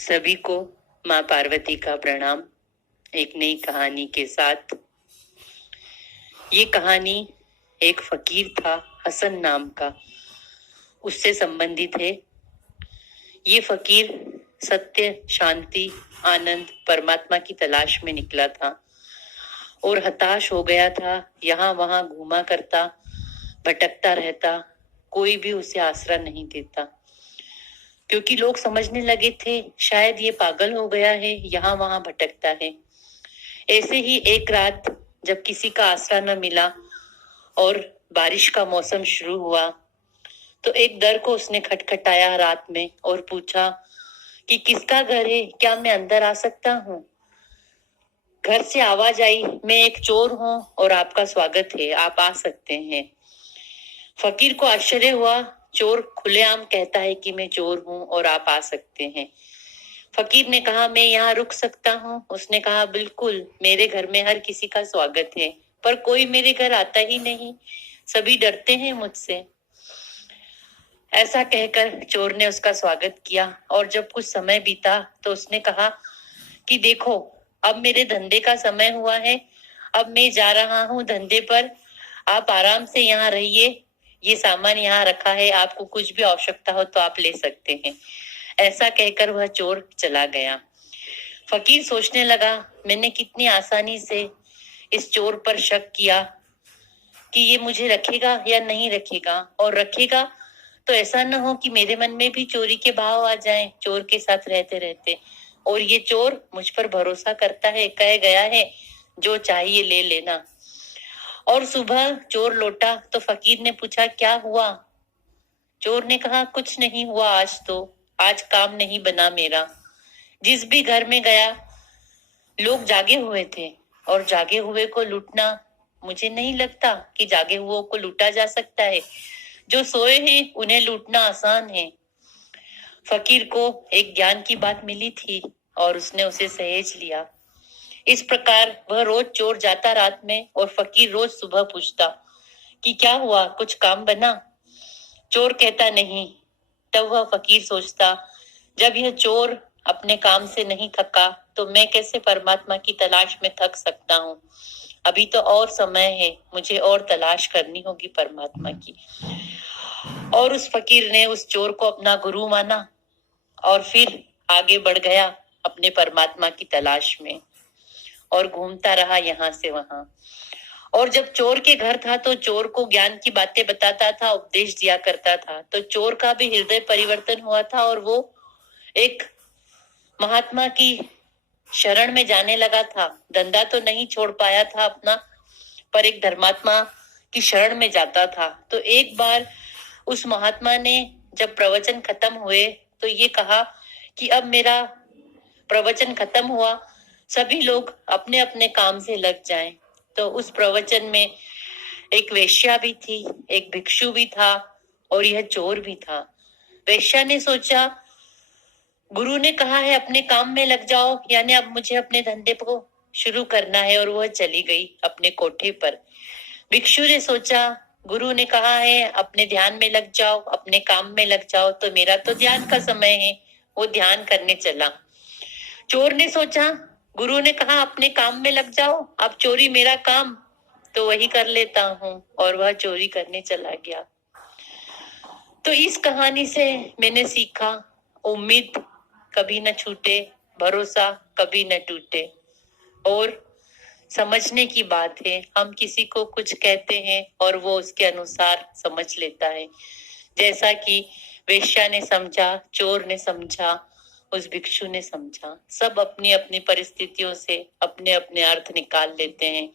सभी को माँ पार्वती का प्रणाम। एक नई कहानी के साथ। ये कहानी एक फकीर था हसन नाम का, उससे संबंधित है। ये फकीर सत्य, शांति, आनंद, परमात्मा की तलाश में निकला था और हताश हो गया था। यहाँ वहां घूमा करता, भटकता रहता, कोई भी उसे आसरा नहीं देता, क्योंकि लोग समझने लगे थे शायद ये पागल हो गया है, यहाँ वहां भटकता है। ऐसे ही एक रात जब किसी का आसरा न मिला और बारिश का मौसम शुरू हुआ, तो एक दर को उसने खटखटाया रात में और पूछा कि किसका घर है, क्या मैं अंदर आ सकता हूँ? घर से आवाज आई, मैं एक चोर हूँ और आपका स्वागत है, आप आ सकते हैं। फकीर को आश्चर्य हुआ, चोर खुलेआम कहता है कि मैं चोर हूँ और आप आ सकते हैं। फकीर ने कहा, मैं यहाँ रुक सकता हूँ? उसने कहा, बिल्कुल, मेरे घर में हर किसी का स्वागत है, पर कोई मेरे घर आता ही नहीं, सभी डरते हैं मुझसे। ऐसा कहकर चोर ने उसका स्वागत किया और जब कुछ समय बीता तो उसने कहा कि देखो, अब मेरे धंधे का समय हुआ है, अब मैं जा रहा हूँ धंधे पर, आप आराम से यहाँ रहिए, ये सामान यहाँ रखा है, आपको कुछ भी आवश्यकता हो तो आप ले सकते हैं। ऐसा कहकर वह चोर चला गया। फकीर सोचने लगा, मैंने कितनी आसानी से इस चोर पर शक किया कि ये मुझे रखेगा या नहीं रखेगा, और रखेगा तो ऐसा न हो कि मेरे मन में भी चोरी के भाव आ जाएं, चोर के साथ रहते रहते। और ये चोर मुझ पर भरोसा करता है, कह गया है जो चाहिए ले लेना। और सुबह चोर लौटा तो फकीर ने पूछा, क्या हुआ? चोर ने कहा, कुछ नहीं हुआ, आज काम नहीं बना मेरा। जिस भी घर में गया लोग जागे हुए थे, और जागे हुए को लूटना, मुझे नहीं लगता कि जागे हुओं को लूटा जा सकता है। जो सोए हैं उन्हें लूटना आसान है। फकीर को एक ज्ञान की बात मिली थी और उसने उसे सहेज लिया। इस प्रकार वह रोज चोर जाता रात में और फकीर रोज सुबह पूछता कि क्या हुआ, कुछ काम बना? चोर कहता नहीं। तब वह फकीर सोचता, जब यह चोर अपने काम से नहीं थका तो मैं कैसे परमात्मा की तलाश में थक सकता हूँ? अभी तो और समय है, मुझे और तलाश करनी होगी परमात्मा की। और उस फकीर ने उस चोर को अपना गुरु माना और फिर आगे बढ़ गया अपने परमात्मा की तलाश में और घूमता रहा यहाँ से वहां। और जब चोर के घर था तो चोर को ज्ञान की बातें बताता था, उपदेश दिया करता था। तो चोर का भी हृदय परिवर्तन हुआ था और वो एक महात्मा की शरण में जाने लगा था। धंधा तो नहीं छोड़ पाया था अपना, पर एक धर्मात्मा की शरण में जाता था। तो एक बार उस महात्मा ने जब प्रवचन खत्म हुए तो ये कहा कि अब मेरा प्रवचन खत्म हुआ, सभी लोग अपने अपने काम से लग जाएं। तो उस प्रवचन में एक वेश्या भी थी, एक भिक्षु भी था और यह चोर भी था। वेश्या ने सोचा, गुरु ने कहा है अपने काम में लग जाओ, यानी अब मुझे अपने धंधे को शुरू करना है, और वह चली गई अपने कोठे पर। भिक्षु ने सोचा, गुरु ने कहा है अपने ध्यान में लग जाओ, अपने काम में लग जाओ, तो मेरा तो ध्यान का समय है, वो ध्यान करने चला। चोर ने सोचा, गुरु ने कहा अपने काम में लग जाओ, अब चोरी मेरा काम, तो वही कर लेता हूँ, और वह चोरी करने चला गया। तो इस कहानी से मैंने सीखा, उम्मीद कभी न छूटे, भरोसा कभी न टूटे। और समझने की बात है, हम किसी को कुछ कहते हैं और वो उसके अनुसार समझ लेता है। जैसा कि वेश्या ने समझा, चोर ने समझा, उस भिक्षु ने समझा। सब अपनी अपनी परिस्थितियों से अपने अपने अर्थ निकाल लेते हैं।